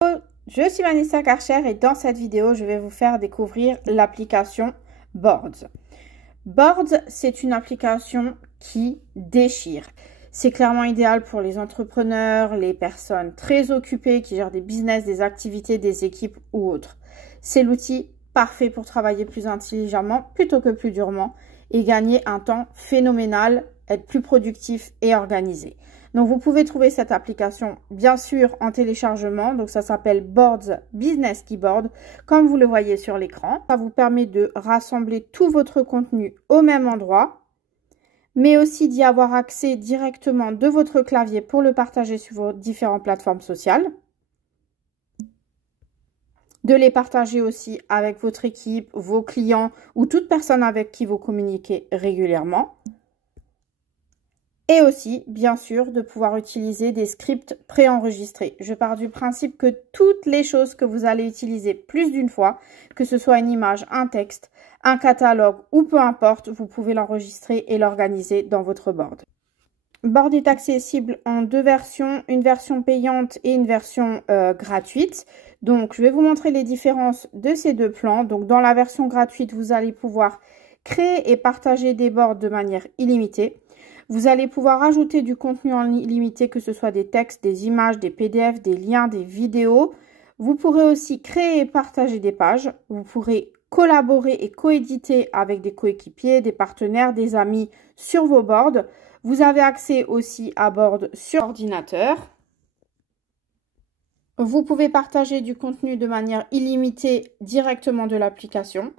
Je suis Vanessa Karcher et dans cette vidéo, je vais vous faire découvrir l'application Boards. Boards, c'est une application qui déchire. C'est clairement idéal pour les entrepreneurs, les personnes très occupées qui gèrent des business, des activités, des équipes ou autres. C'est l'outil parfait pour travailler plus intelligemment plutôt que plus durement et gagner un temps phénoménal, être plus productif et organisé. Donc, vous pouvez trouver cette application, bien sûr, en téléchargement. Donc, ça s'appelle Boards Business Keyboard, comme vous le voyez sur l'écran. Ça vous permet de rassembler tout votre contenu au même endroit, mais aussi d'y avoir accès directement de votre clavier pour le partager sur vos différentes plateformes sociales. De les partager aussi avec votre équipe, vos clients ou toute personne avec qui vous communiquez régulièrement. Et aussi, bien sûr, de pouvoir utiliser des scripts préenregistrés. Je pars du principe que toutes les choses que vous allez utiliser plus d'une fois, que ce soit une image, un texte, un catalogue ou peu importe, vous pouvez l'enregistrer et l'organiser dans votre board. Board est accessible en deux versions, une version payante et une version gratuite. Donc, je vais vous montrer les différences de ces deux plans. Donc, dans la version gratuite, vous allez pouvoir créer et partager des boards de manière illimitée. Vous allez pouvoir ajouter du contenu en illimité, que ce soit des textes, des images, des PDF, des liens, des vidéos. Vous pourrez aussi créer et partager des pages. Vous pourrez collaborer et coéditer avec des coéquipiers, des partenaires, des amis sur vos boards. Vous avez accès aussi à board sur ordinateur. Vous pouvez partager du contenu de manière illimitée directement de l'application.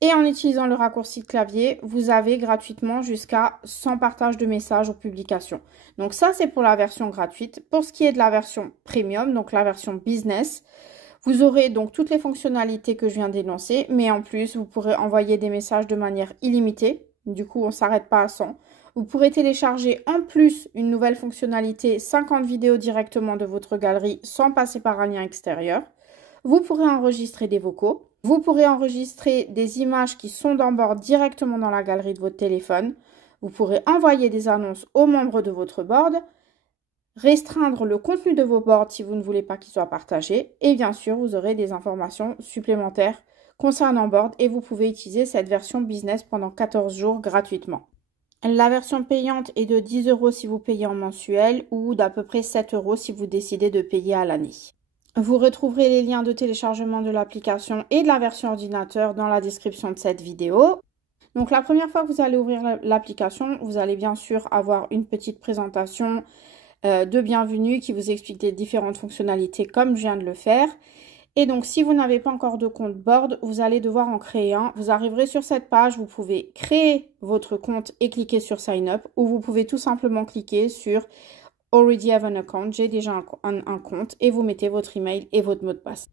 Et en utilisant le raccourci clavier, vous avez gratuitement jusqu'à 100 partages de messages ou publications. Donc ça, c'est pour la version gratuite. Pour ce qui est de la version premium, donc la version business, vous aurez donc toutes les fonctionnalités que je viens d'énoncer. Mais en plus, vous pourrez envoyer des messages de manière illimitée. Du coup, on ne s'arrête pas à 100. Vous pourrez télécharger en plus une nouvelle fonctionnalité, 50 vidéos directement de votre galerie sans passer par un lien extérieur. Vous pourrez enregistrer des vocaux. Vous pourrez enregistrer des images qui sont dans board directement dans la galerie de votre téléphone. Vous pourrez envoyer des annonces aux membres de votre board, restreindre le contenu de vos boards si vous ne voulez pas qu'il soit partagé. Et bien sûr, vous aurez des informations supplémentaires concernant board et vous pouvez utiliser cette version business pendant 14 jours gratuitement. La version payante est de 10 € si vous payez en mensuel ou d'à peu près 7 € si vous décidez de payer à l'année. Vous retrouverez les liens de téléchargement de l'application et de la version ordinateur dans la description de cette vidéo. Donc la première fois que vous allez ouvrir l'application, vous allez bien sûr avoir une petite présentation de bienvenue qui vous explique les différentes fonctionnalités comme je viens de le faire. Et donc si vous n'avez pas encore de compte Board, vous allez devoir en créer un. Vous arriverez sur cette page, vous pouvez créer votre compte et cliquer sur Sign Up ou vous pouvez tout simplement cliquer sur Already have an account, j'ai déjà un compte et vous mettez votre email et votre mot de passe.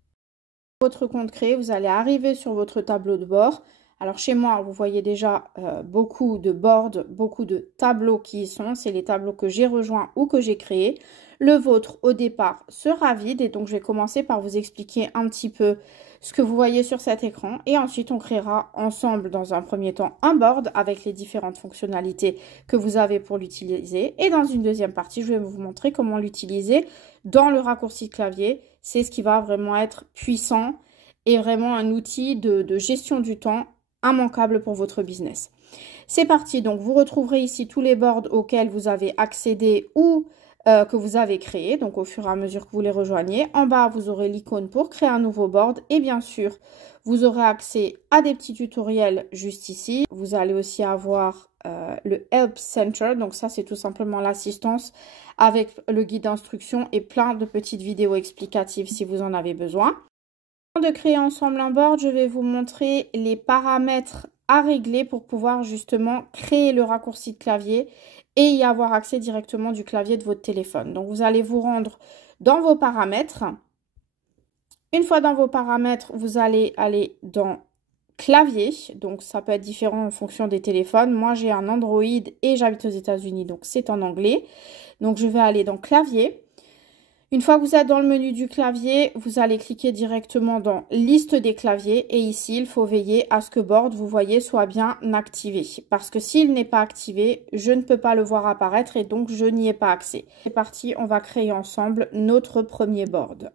Votre compte créé, vous allez arriver sur votre tableau de bord. Alors chez moi, vous voyez déjà beaucoup de boards, beaucoup de tableaux qui y sont. C'est les tableaux que j'ai rejoints ou que j'ai créés. Le vôtre au départ sera vide et donc je vais commencer par vous expliquer un petit peu ce que vous voyez sur cet écran et ensuite on créera ensemble dans un premier temps un board avec les différentes fonctionnalités que vous avez pour l'utiliser et dans une deuxième partie je vais vous montrer comment l'utiliser dans le raccourci clavier. C'est ce qui va vraiment être puissant et vraiment un outil de gestion du temps immanquable pour votre business. C'est parti, donc vous retrouverez ici tous les boards auxquels vous avez accédé ou que vous avez créé, donc au fur et à mesure que vous les rejoignez. En bas, vous aurez l'icône pour créer un nouveau board et bien sûr, vous aurez accès à des petits tutoriels juste ici. Vous allez aussi avoir le Help Center, donc ça c'est tout simplement l'assistance avec le guide d'instruction et plein de petites vidéos explicatives si vous en avez besoin. Avant de créer ensemble un board, je vais vous montrer les paramètres à régler pour pouvoir justement créer le raccourci de clavier et y avoir accès directement du clavier de votre téléphone. Donc, vous allez vous rendre dans vos paramètres. Une fois dans vos paramètres, vous allez aller dans clavier. Donc, ça peut être différent en fonction des téléphones. Moi, j'ai un Android et j'habite aux États-Unis, donc c'est en anglais. Donc, je vais aller dans clavier. Une fois que vous êtes dans le menu du clavier, vous allez cliquer directement dans liste des claviers et ici, il faut veiller à ce que Board, vous voyez, soit bien activé. Parce que s'il n'est pas activé, je ne peux pas le voir apparaître et donc je n'y ai pas accès. C'est parti, on va créer ensemble notre premier Board.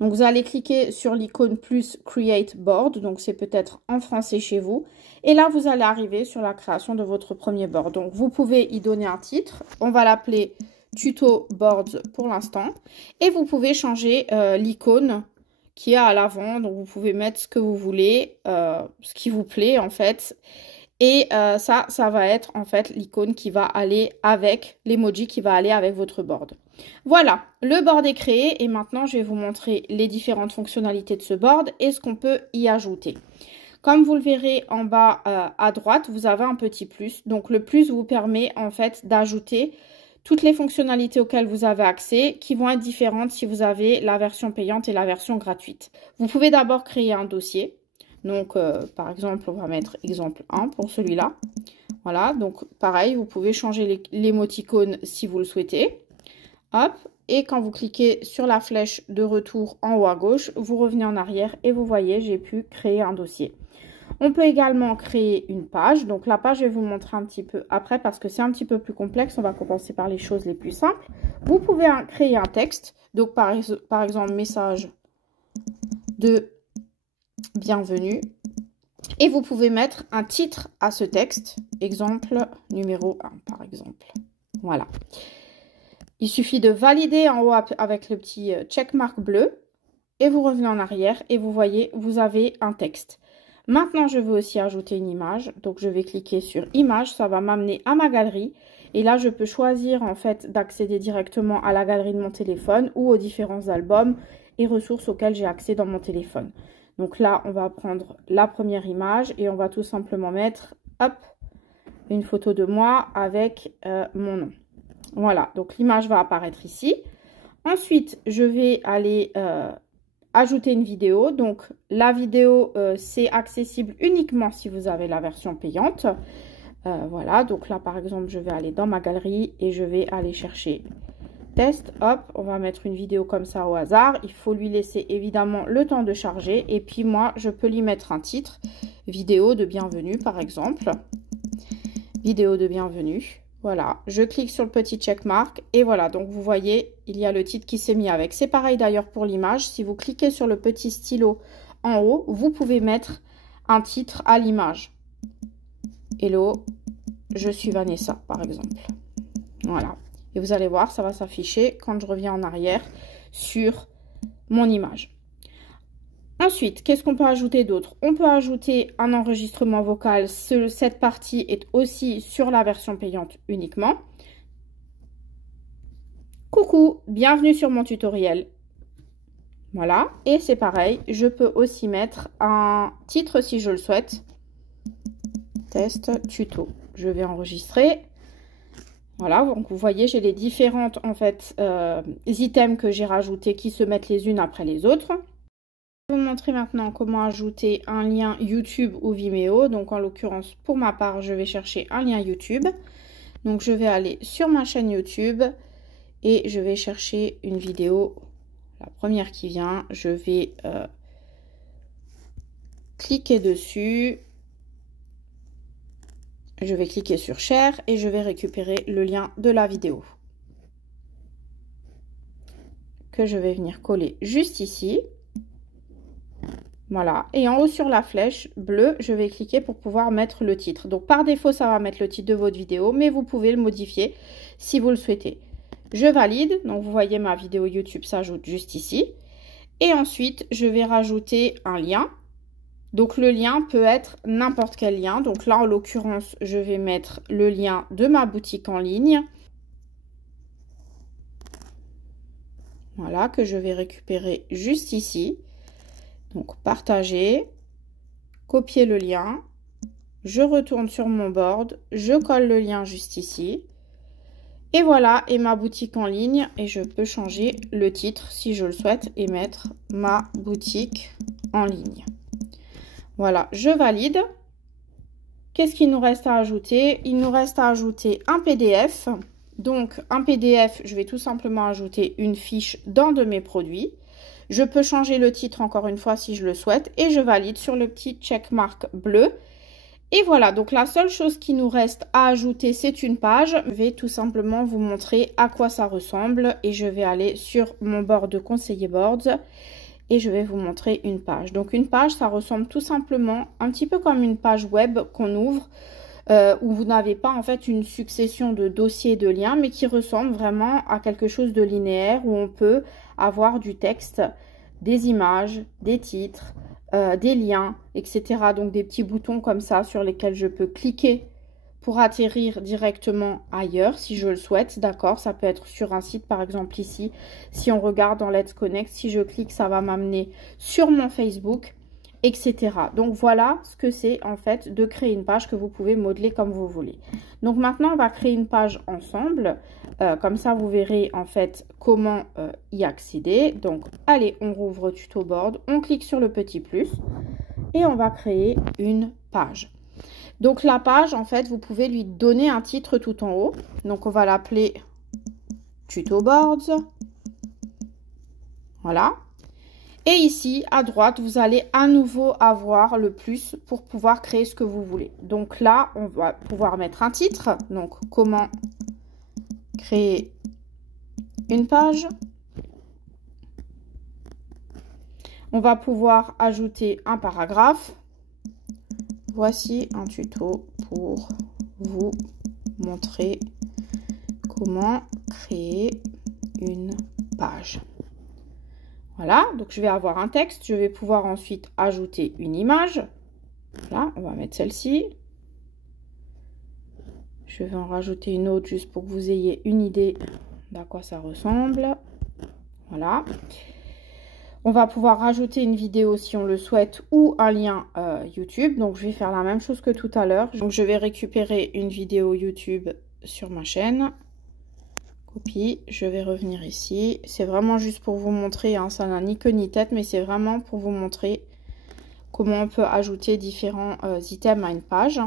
Donc, vous allez cliquer sur l'icône plus Create Board. Donc, c'est peut-être en français chez vous. Et là, vous allez arriver sur la création de votre premier board. Donc, vous pouvez y donner un titre. On va l'appeler Tuto Boards pour l'instant. Et vous pouvez changer l'icône qui est à l'avant. Donc, vous pouvez mettre ce que vous voulez, ce qui vous plaît en fait. Et ça va être en fait l'icône qui va aller avec, l'emoji qui va aller avec votre board. Voilà, le board est créé et maintenant je vais vous montrer les différentes fonctionnalités de ce board et ce qu'on peut y ajouter. Comme vous le verrez en bas à droite, vous avez un petit plus. Donc le plus vous permet en fait d'ajouter toutes les fonctionnalités auxquelles vous avez accès qui vont être différentes si vous avez la version payante et la version gratuite. Vous pouvez d'abord créer un dossier. Donc, par exemple, on va mettre exemple 1 pour celui-là. Voilà, donc pareil, vous pouvez changer l'émoticône si vous le souhaitez. Hop, et quand vous cliquez sur la flèche de retour en haut à gauche, vous revenez en arrière et vous voyez, j'ai pu créer un dossier. On peut également créer une page. Donc, la page, je vais vous montrer un petit peu après parce que c'est un petit peu plus complexe. On va commencer par les choses les plus simples. Vous pouvez créer un texte. Donc, par exemple, message de bienvenue. Et vous pouvez mettre un titre à ce texte. Exemple numéro 1, par exemple. Voilà. Il suffit de valider en haut avec le petit checkmark bleu. Et vous revenez en arrière et vous voyez, vous avez un texte. Maintenant, je veux aussi ajouter une image. Donc, je vais cliquer sur image. Ça va m'amener à ma galerie. Et là, je peux choisir en fait d'accéder directement à la galerie de mon téléphone ou aux différents albums et ressources auxquelles j'ai accès dans mon téléphone. Donc là, on va prendre la première image et on va tout simplement mettre, hop, une photo de moi avec mon nom. Voilà, donc l'image va apparaître ici. Ensuite, je vais aller ajouter une vidéo. Donc la vidéo, c'est accessible uniquement si vous avez la version payante. Voilà, donc là, par exemple, je vais aller dans ma galerie et je vais aller chercher test. Hop, on va mettre une vidéo comme ça au hasard. Il faut lui laisser évidemment le temps de charger. Et puis moi, je peux lui mettre un titre. Vidéo de bienvenue, par exemple. Vidéo de bienvenue. Voilà, je clique sur le petit checkmark. Et voilà, donc vous voyez, il y a le titre qui s'est mis avec. C'est pareil d'ailleurs pour l'image. Si vous cliquez sur le petit stylo en haut, vous pouvez mettre un titre à l'image. Hello, je suis Vanessa, par exemple. Voilà. Et vous allez voir, ça va s'afficher quand je reviens en arrière sur mon image. Ensuite, qu'est-ce qu'on peut ajouter d'autre? On peut ajouter un enregistrement vocal. Cette partie est aussi sur la version payante uniquement. Coucou, bienvenue sur mon tutoriel. Voilà, et c'est pareil, je peux aussi mettre un titre si je le souhaite. Test tuto. Je vais enregistrer. Voilà, donc vous voyez, j'ai les différentes en fait items que j'ai rajoutés qui se mettent les unes après les autres. Je vais vous montrer maintenant comment ajouter un lien YouTube ou Vimeo. Donc en l'occurrence, pour ma part, je vais chercher un lien YouTube. Donc je vais aller sur ma chaîne YouTube et je vais chercher une vidéo. La première qui vient, je vais cliquer dessus. Je vais cliquer sur Share et je vais récupérer le lien de la vidéo que je vais venir coller juste ici. Voilà. Et en haut sur la flèche bleue, je vais cliquer pour pouvoir mettre le titre. Donc par défaut, ça va mettre le titre de votre vidéo, mais vous pouvez le modifier si vous le souhaitez. Je valide. Donc vous voyez, ma vidéo YouTube s'ajoute juste ici. Et ensuite, je vais rajouter un lien. Donc le lien peut être n'importe quel lien. Donc là, en l'occurrence, je vais mettre le lien de ma boutique en ligne. Voilà, que je vais récupérer juste ici. Donc partager, copier le lien. Je retourne sur mon board, je colle le lien juste ici. Et voilà, et ma boutique en ligne. Et je peux changer le titre si je le souhaite et mettre ma boutique en ligne. Voilà, je valide. Qu'est-ce qu'il nous reste à ajouter? Il nous reste à ajouter un PDF. Donc, un PDF, je vais tout simplement ajouter une fiche d'un de mes produits. Je peux changer le titre encore une fois si je le souhaite. Et je valide sur le petit checkmark bleu. Et voilà, donc la seule chose qui nous reste à ajouter, c'est une page. Je vais tout simplement vous montrer à quoi ça ressemble. Et je vais aller sur mon board de conseiller boards. et je vais vous montrer une page. Donc une page, ça ressemble tout simplement un petit peu comme une page web qu'on ouvre où vous n'avez pas en fait une succession de dossiers, de liens, mais qui ressemble vraiment à quelque chose de linéaire où on peut avoir du texte, des images, des titres, des liens, etc. Donc des petits boutons comme ça sur lesquels je peux cliquer pour atterrir directement ailleurs si je le souhaite, d'accord? Ça peut être sur un site par exemple ici. Si on regarde dans Let's Connect, si je clique, ça va m'amener sur mon Facebook, etc. Donc voilà ce que c'est en fait de créer une page que vous pouvez modeler comme vous voulez. Donc maintenant on va créer une page ensemble. Comme ça vous verrez en fait comment y accéder. Donc allez, on rouvre Tuto Board, on clique sur le petit plus et on va créer une page. Donc la page, en fait, vous pouvez lui donner un titre tout en haut. Donc on va l'appeler Tuto Boards. Voilà. Et ici, à droite, vous allez à nouveau avoir le plus pour pouvoir créer ce que vous voulez. Donc là, on va pouvoir mettre un titre. Donc comment créer une page. On va pouvoir ajouter un paragraphe. Voici un tuto pour vous montrer comment créer une page. Voilà, donc je vais avoir un texte. Je vais pouvoir ensuite ajouter une image. Voilà, on va mettre celle-ci. Je vais en rajouter une autre juste pour que vous ayez une idée d'à quoi ça ressemble. Voilà. On va pouvoir rajouter une vidéo si on le souhaite ou un lien YouTube. Donc, je vais faire la même chose que tout à l'heure. Donc, je vais récupérer une vidéo YouTube sur ma chaîne. Copie. Je vais revenir ici. C'est vraiment juste pour vous montrer. Hein, ça n'a ni queue ni tête, mais c'est vraiment pour vous montrer comment on peut ajouter différents items à une page.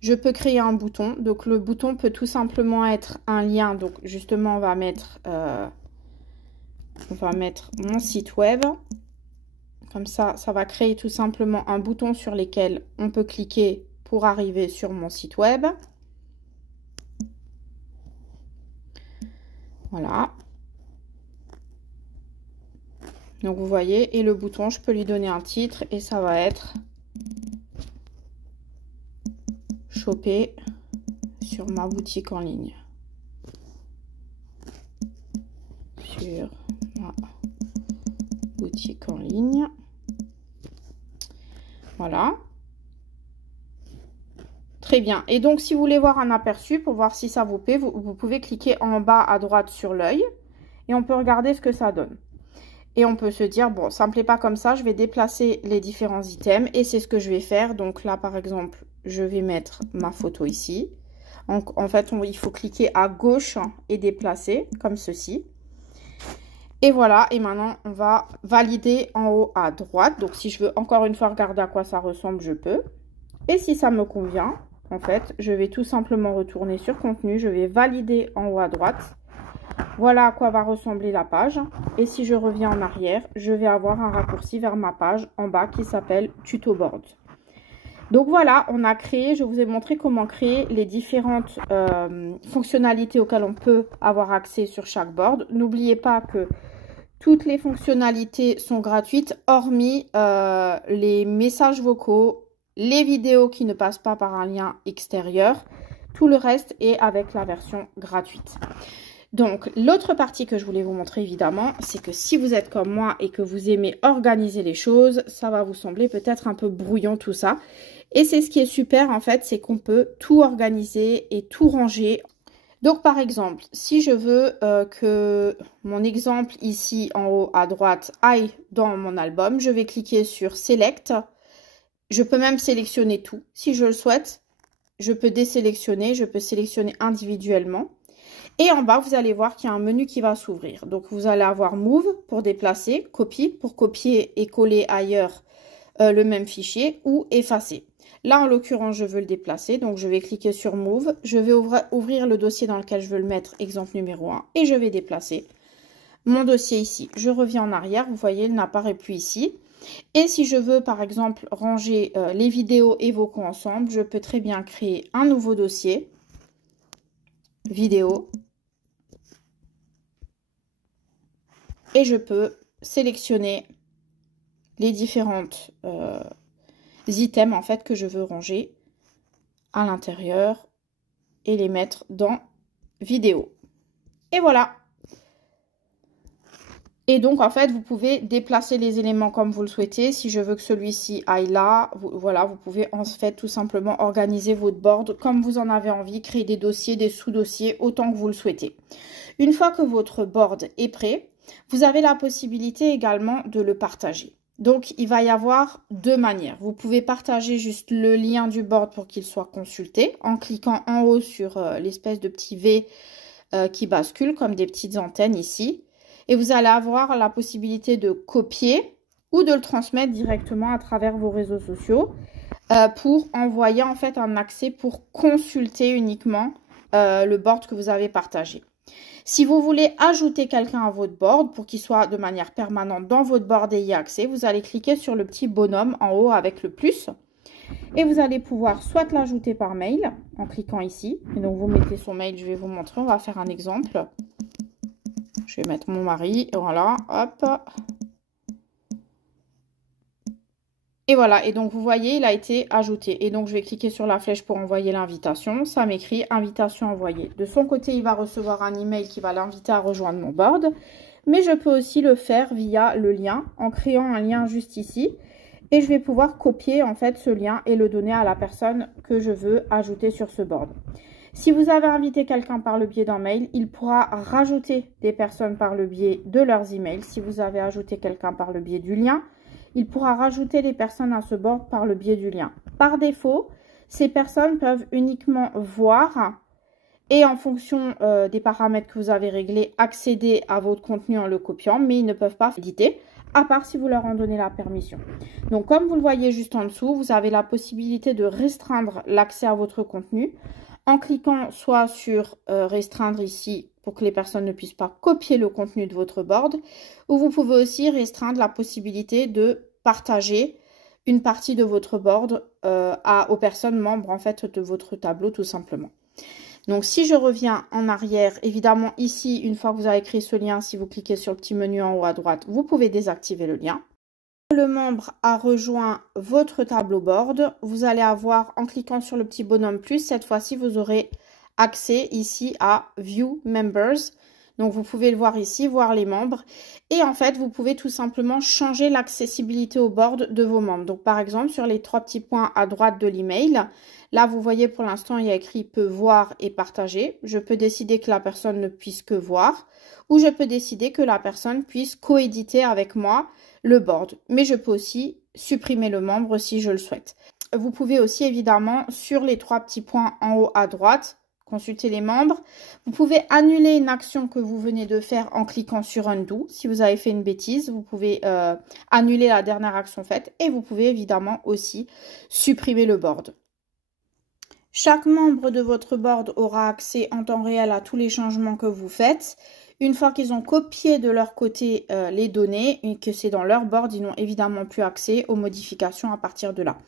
Je peux créer un bouton. Donc, le bouton peut tout simplement être un lien. Donc, justement, on va mettre mon site web. Comme ça, ça va créer tout simplement un bouton sur lequel on peut cliquer pour arriver sur mon site web. Voilà. Donc, vous voyez, et le bouton, je peux lui donner un titre et ça va être Shopper sur ma boutique en ligne. Sur ma boutique en ligne. Voilà. Très bien. Et donc, si vous voulez voir un aperçu pour voir si ça vous plaît, vous pouvez cliquer en bas à droite sur l'œil et on peut regarder ce que ça donne. Et on peut se dire, bon, ça ne me plaît pas comme ça, je vais déplacer les différents items et c'est ce que je vais faire. Donc là, par exemple, je vais mettre ma photo ici. En fait, il faut cliquer à gauche et déplacer comme ceci. Et voilà, et maintenant, on va valider en haut à droite. Donc, si je veux encore une fois regarder à quoi ça ressemble, je peux. Et si ça me convient, en fait, je vais tout simplement retourner sur contenu. Je vais valider en haut à droite. Voilà à quoi va ressembler la page. Et si je reviens en arrière, je vais avoir un raccourci vers ma page en bas qui s'appelle Tuto Board. Donc voilà, on a créé, je vous ai montré comment créer les différentes fonctionnalités auxquelles on peut avoir accès sur chaque board. N'oubliez pas que toutes les fonctionnalités sont gratuites, hormis les messages vocaux, les vidéos qui ne passent pas par un lien extérieur. Tout le reste est avec la version gratuite. Donc, l'autre partie que je voulais vous montrer, évidemment, c'est que si vous êtes comme moi et que vous aimez organiser les choses, ça va vous sembler peut-être un peu brouillon tout ça. Et c'est ce qui est super, en fait, c'est qu'on peut tout organiser et tout ranger. Donc, par exemple, si je veux que mon exemple ici en haut à droite aille dans mon album, je vais cliquer sur Select. Je peux même sélectionner tout. Si je le souhaite, je peux désélectionner, je peux sélectionner individuellement. Et en bas, vous allez voir qu'il y a un menu qui va s'ouvrir. Donc, vous allez avoir Move pour déplacer, Copie pour copier et coller ailleurs le même fichier ou Effacer. Là, en l'occurrence, je veux le déplacer. Donc, je vais cliquer sur Move. Je vais ouvrir le dossier dans lequel je veux le mettre, exemple numéro 1. Et je vais déplacer mon dossier ici. Je reviens en arrière. Vous voyez, il n'apparaît plus ici. Et si je veux, par exemple, ranger les vidéos et vocaux ensemble, je peux très bien créer un nouveau dossier. Vidéo. Et je peux sélectionner les différentes items en fait que je veux ranger à l'intérieur et les mettre dans vidéo. Et voilà. Et donc, en fait, vous pouvez déplacer les éléments comme vous le souhaitez. Si je veux que celui-ci aille là, voilà, vous pouvez en fait tout simplement organiser votre board comme vous en avez envie, créer des dossiers, des sous-dossiers, autant que vous le souhaitez. Une fois que votre board est prêt, vous avez la possibilité également de le partager. Donc, il va y avoir deux manières. Vous pouvez partager juste le lien du board pour qu'il soit consulté en cliquant en haut sur l'espèce de petit V qui bascule comme des petites antennes ici. Et vous allez avoir la possibilité de copier ou de le transmettre directement à travers vos réseaux sociaux pour envoyer en fait un accès pour consulter uniquement le board que vous avez partagé. Si vous voulez ajouter quelqu'un à votre board pour qu'il soit de manière permanente dans votre board et y accès, vous allez cliquer sur le petit bonhomme en haut avec le plus. Et vous allez pouvoir soit l'ajouter par mail en cliquant ici. Et donc vous mettez son mail, je vais vous montrer, on va faire un exemple. Je vais mettre mon mari, voilà, hop. Et voilà, et donc vous voyez, il a été ajouté. Et donc je vais cliquer sur la flèche pour envoyer l'invitation. Ça m'écrit invitation envoyée. De son côté, il va recevoir un email qui va l'inviter à rejoindre mon board. Mais je peux aussi le faire via le lien, en créant un lien juste ici. Et je vais pouvoir copier en fait ce lien et le donner à la personne que je veux ajouter sur ce board. Si vous avez invité quelqu'un par le biais d'un mail, il pourra rajouter des personnes par le biais de leurs emails. Si vous avez ajouté quelqu'un par le biais du lien, il pourra rajouter les personnes à ce board par le biais du lien. Par défaut, ces personnes peuvent uniquement voir et en fonction des paramètres que vous avez réglés, accéder à votre contenu en le copiant, mais ils ne peuvent pas éditer, à part si vous leur en donnez la permission. Donc, comme vous le voyez juste en dessous, vous avez la possibilité de restreindre l'accès à votre contenu en cliquant soit sur restreindre ici pour que les personnes ne puissent pas copier le contenu de votre board, ou vous pouvez aussi restreindre la possibilité de partager une partie de votre board aux personnes membres en fait de votre tableau tout simplement. Donc si je reviens en arrière, évidemment ici, une fois que vous avez créé ce lien, si vous cliquez sur le petit menu en haut à droite, vous pouvez désactiver le lien. Le membre a rejoint votre tableau board, vous allez avoir, en cliquant sur le petit bonhomme plus, cette fois-ci, vous aurez accès ici à View Members. Donc, vous pouvez le voir ici, voir les membres. Et en fait, vous pouvez tout simplement changer l'accessibilité au board de vos membres. Donc, par exemple, sur les trois petits points à droite de l'email, là, vous voyez pour l'instant, il y a écrit « peut voir et partager ». Je peux décider que la personne ne puisse que voir ou je peux décider que la personne puisse coéditer avec moi le board. Mais je peux aussi supprimer le membre si je le souhaite. Vous pouvez aussi évidemment sur les trois petits points en haut à droite consulter les membres. Vous pouvez annuler une action que vous venez de faire en cliquant sur Undo. Si vous avez fait une bêtise, vous pouvez annuler la dernière action faite et vous pouvez évidemment aussi supprimer le board. Chaque membre de votre board aura accès en temps réel à tous les changements que vous faites. Une fois qu'ils ont copié de leur côté les données et que c'est dans leur board, ils n'ont évidemment plus accès aux modifications à partir de là.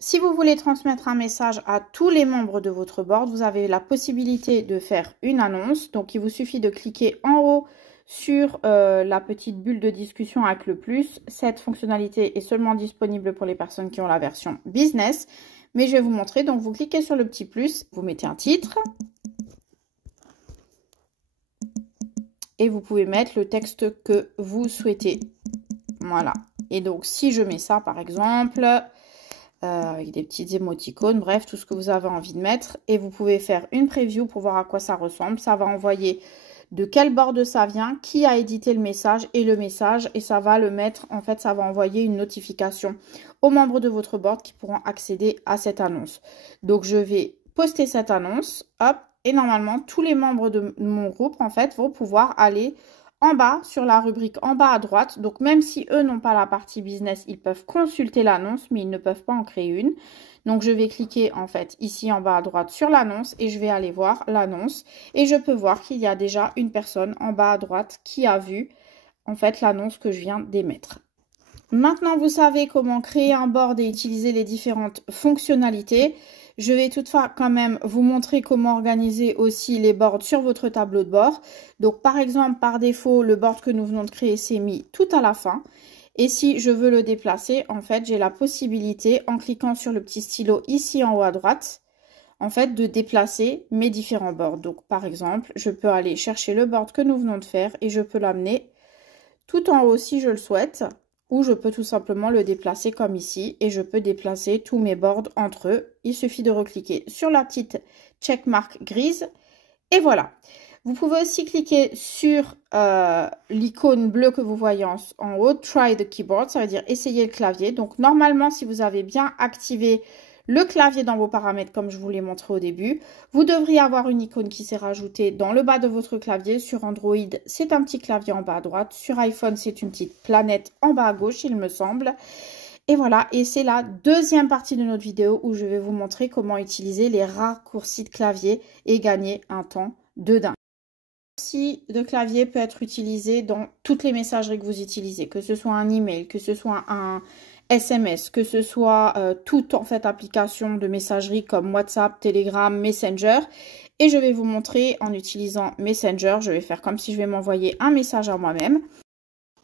Si vous voulez transmettre un message à tous les membres de votre board, vous avez la possibilité de faire une annonce. Donc, il vous suffit de cliquer en haut sur la petite bulle de discussion avec le plus. Cette fonctionnalité est seulement disponible pour les personnes qui ont la version business. Mais je vais vous montrer. Donc, vous cliquez sur le petit plus, vous mettez un titre. Et vous pouvez mettre le texte que vous souhaitez. Voilà. Et donc, si je mets ça, par exemple, avec des petites émoticônes, bref, tout ce que vous avez envie de mettre. Et vous pouvez faire une preview pour voir à quoi ça ressemble. Ça va envoyer de quel board ça vient, qui a édité le message et le message. Et ça va le mettre, en fait, ça va envoyer une notification aux membres de votre board qui pourront accéder à cette annonce. Donc, je vais poster cette annonce, hop. Et normalement, tous les membres de mon groupe, en fait, vont pouvoir aller en bas, sur la rubrique en bas à droite. Donc, même si eux n'ont pas la partie business, ils peuvent consulter l'annonce, mais ils ne peuvent pas en créer une. Donc, je vais cliquer, en fait, ici en bas à droite sur l'annonce et je vais aller voir l'annonce. Et je peux voir qu'il y a déjà une personne en bas à droite qui a vu, en fait, l'annonce que je viens d'émettre. Maintenant, vous savez comment créer un board et utiliser les différentes fonctionnalités. Je vais toutefois quand même vous montrer comment organiser aussi les boards sur votre tableau de bord. Donc, par exemple, par défaut, le board que nous venons de créer s'est mis tout à la fin. Et si je veux le déplacer, en fait, j'ai la possibilité, en cliquant sur le petit stylo ici en haut à droite, en fait, de déplacer mes différents boards. Donc, par exemple, je peux aller chercher le board que nous venons de faire et je peux l'amener tout en haut si je le souhaite, ou je peux tout simplement le déplacer comme ici et je peux déplacer tous mes boards entre eux. Il suffit de recliquer sur la petite checkmark grise et voilà. Vous pouvez aussi cliquer sur l'icône bleue que vous voyez en haut, Try the keyboard, ça veut dire essayer le clavier. Donc normalement, si vous avez bien activé le clavier dans vos paramètres comme je vous l'ai montré au début, vous devriez avoir une icône qui s'est rajoutée dans le bas de votre clavier. Sur Android, c'est un petit clavier en bas à droite. Sur iPhone, c'est une petite planète en bas à gauche, il me semble. Et voilà, et c'est la deuxième partie de notre vidéo où je vais vous montrer comment utiliser les raccourcis de clavier et gagner un temps de dingue. Le raccourci de clavier peut être utilisé dans toutes les messageries que vous utilisez, que ce soit un email, que ce soit un SMS, que ce soit toute en fait application de messagerie comme WhatsApp, Telegram, Messenger. Et je vais vous montrer en utilisant Messenger, je vais faire comme si je vais m'envoyer un message à moi-même.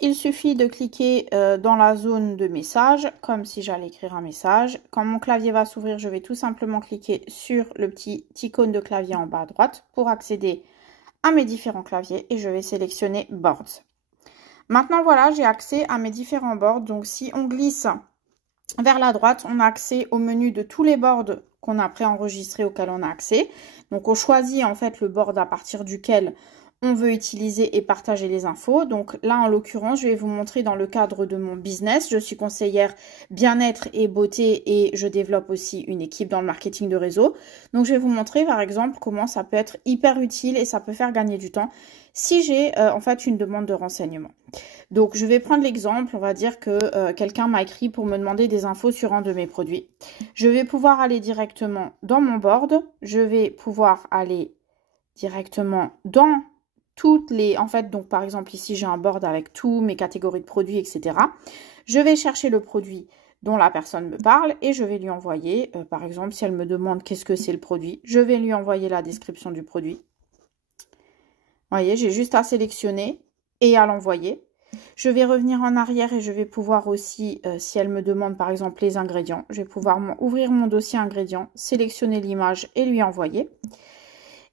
Il suffit de cliquer dans la zone de message, comme si j'allais écrire un message. Quand mon clavier va s'ouvrir, je vais tout simplement cliquer sur le petit icône de clavier en bas à droite pour accéder à mes différents claviers et je vais sélectionner Boards. Maintenant, voilà, j'ai accès à mes différents boards. Donc, si on glisse vers la droite, on a accès au menu de tous les boards qu'on a préenregistrés auxquels on a accès. Donc, on choisit en fait le board à partir duquel on veut utiliser et partager les infos. Donc là, en l'occurrence, je vais vous montrer dans le cadre de mon business. Je suis conseillère bien-être et beauté et je développe aussi une équipe dans le marketing de réseau. Donc, je vais vous montrer par exemple comment ça peut être hyper utile et ça peut faire gagner du temps si j'ai en fait une demande de renseignement. Donc, je vais prendre l'exemple, on va dire que quelqu'un m'a écrit pour me demander des infos sur un de mes produits. Je vais pouvoir aller directement dans mon board. Je vais pouvoir aller directement dans toutes les, en fait, donc par exemple ici j'ai un board avec tous mes catégories de produits, etc. Je vais chercher le produit dont la personne me parle et je vais lui envoyer, par exemple si elle me demande qu'est-ce que c'est le produit, je vais lui envoyer la description du produit. Vous voyez, j'ai juste à sélectionner et à l'envoyer. Je vais revenir en arrière et je vais pouvoir aussi, si elle me demande par exemple les ingrédients, je vais pouvoir ouvrir mon dossier ingrédients, sélectionner l'image et lui envoyer.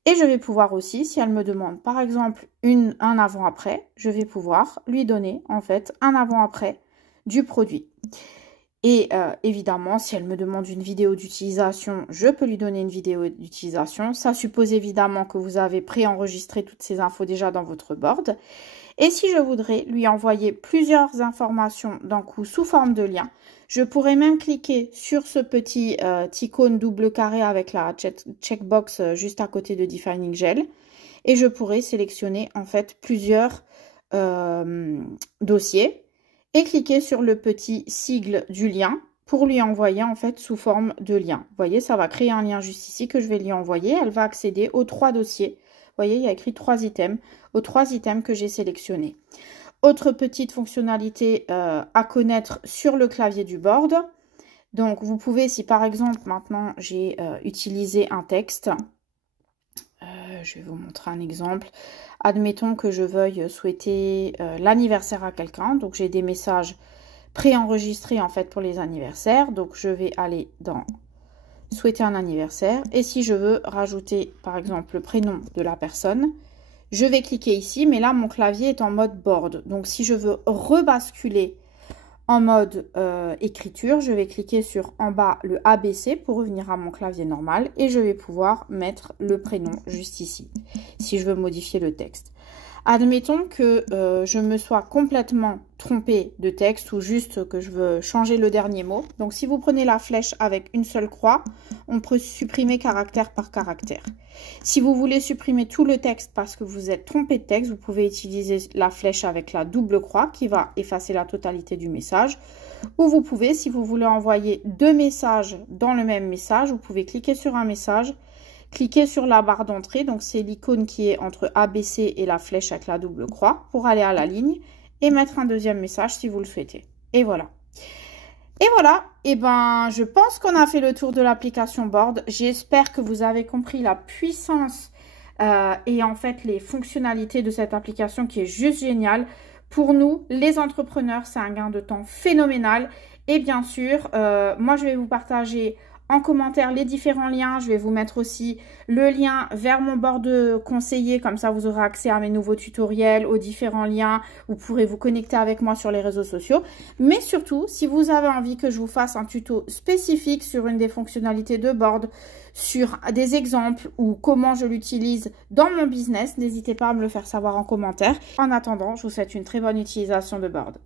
Et je vais pouvoir aussi, si elle me demande par exemple un avant-après, je vais pouvoir lui donner en fait un avant-après du produit. Et évidemment, si elle me demande une vidéo d'utilisation, je peux lui donner une vidéo d'utilisation. Ça suppose évidemment que vous avez préenregistré toutes ces infos déjà dans votre board. Et si je voudrais lui envoyer plusieurs informations d'un coup sous forme de lien, je pourrais même cliquer sur ce petit icône double carré avec la checkbox juste à côté de Defining Gel. Et je pourrais sélectionner en fait plusieurs dossiers et cliquer sur le petit sigle du lien pour lui envoyer en fait sous forme de lien. Vous voyez, ça va créer un lien juste ici que je vais lui envoyer. Elle va accéder aux 3 dossiers. Vous voyez, il y a écrit 3 items, aux 3 items que j'ai sélectionnés. Autre petite fonctionnalité à connaître sur le clavier du board. Donc, vous pouvez, si par exemple, maintenant, j'ai utilisé un texte, je vais vous montrer un exemple. Admettons que je veuille souhaiter l'anniversaire à quelqu'un. Donc, j'ai des messages préenregistrés, en fait, pour les anniversaires. Donc, je vais aller dans souhaiter un anniversaire. Et si je veux rajouter, par exemple, le prénom de la personne, je vais cliquer ici, mais là, mon clavier est en mode board. Donc, si je veux rebasculer en mode écriture, je vais cliquer sur en bas le ABC pour revenir à mon clavier normal et je vais pouvoir mettre le prénom juste ici, si je veux modifier le texte. Admettons que je me sois complètement trompée de texte ou juste que je veux changer le dernier mot. Donc, si vous prenez la flèche avec une seule croix, on peut supprimer caractère par caractère. Si vous voulez supprimer tout le texte parce que vous êtes trompé de texte, vous pouvez utiliser la flèche avec la double croix qui va effacer la totalité du message. Ou vous pouvez, si vous voulez envoyer 2 messages dans le même message, vous pouvez cliquer sur un message. Cliquez sur la barre d'entrée, donc c'est l'icône qui est entre ABC et la flèche avec la double croix pour aller à la ligne et mettre un deuxième message si vous le souhaitez. Et voilà. Et voilà, et ben je pense qu'on a fait le tour de l'application Board. J'espère que vous avez compris la puissance et en fait les fonctionnalités de cette application qui est juste géniale. Pour nous, les entrepreneurs, c'est un gain de temps phénoménal. Et bien sûr, moi, je vais vous partager en commentaire les différents liens. Je vais vous mettre aussi le lien vers mon board conseiller. Comme ça, vous aurez accès à mes nouveaux tutoriels, aux différents liens. Vous pourrez vous connecter avec moi sur les réseaux sociaux. Mais surtout, si vous avez envie que je vous fasse un tuto spécifique sur une des fonctionnalités de board, sur des exemples ou comment je l'utilise dans mon business, n'hésitez pas à me le faire savoir en commentaire. En attendant, je vous souhaite une très bonne utilisation de board.